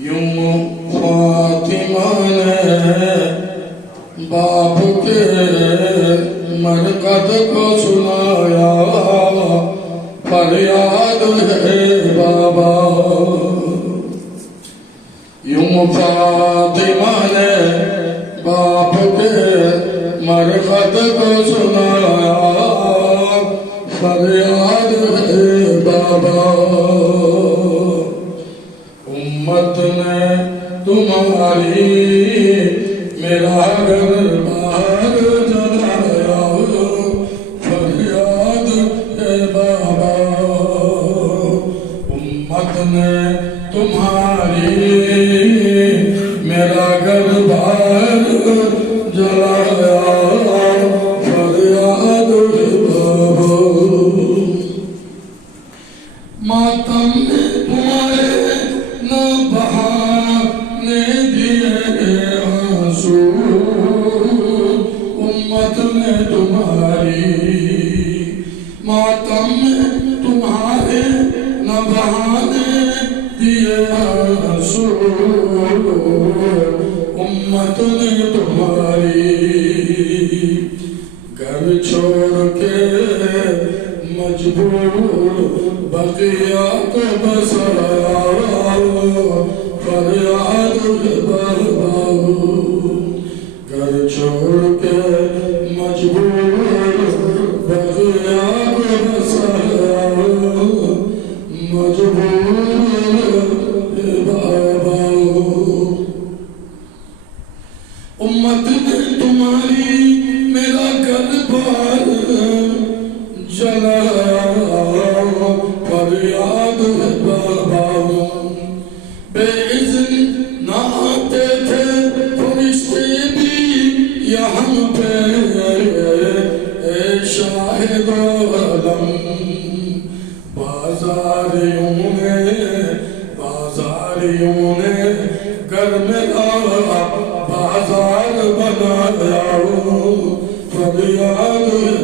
یوں فاطمہ نے باپ کے مرقد کو سنایا، فریاد ہے بابا۔ یوں فاطمہ نے باپ کے مرقد کو سنایا، فریاد ہے بابا۔ امت نے تمہاری میرا گھر بار جلایا، فریاد ہے بابا۔ امت نے تمہاری میرا گھر بار جلایا، فریاد ہے بابا۔ ماتم نے تمہارے نہ بہانے دیے آنسو، امت نے تمہاری ماتم میں تمہارے نہ بہانے دیے آنسو، امت نے تمہاری گھر چھوڑ کے مجبور بقیہ کو بسایا، فریاد ہے بابا۔ گھر چھوڑ کے مجبور بقیہ کو بسایا، مجبور ہے بابا۔ امت نے تمہاری میرا گھر بار جلایا، فریاد ہے بابا۔ بے اذن نہ آتے تھے فرشتے بھی یہاں پہ، اے شاہد عالم۔ بازاریوں نے گھر میرا بازار بنایا، فریاد